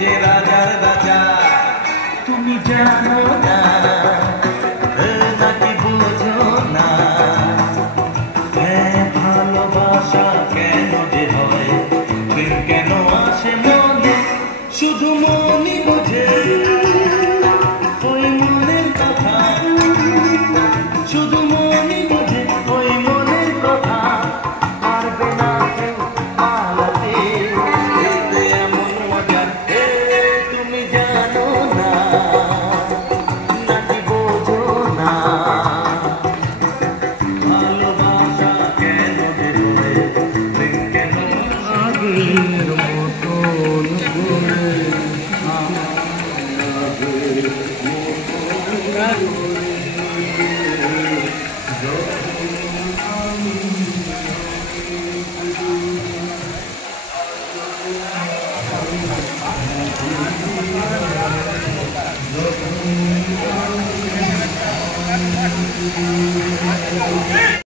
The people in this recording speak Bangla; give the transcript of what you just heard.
যে রাজার রাজা তুমি জানো না নাকি বুঝো না ভালোবাসা কেন যে হয় প্রেম কেন আসে মনে শুধু মনই বোঝে ওই মনের কথা শুধু মনই বোঝে ওই মনের কথা পারবে না কেউ পালাতে এমন মজা তুমি জানো না নাকি বোঝো না ভালোবাসা কেন যে হয় প্রেম কেন আগের মতন করে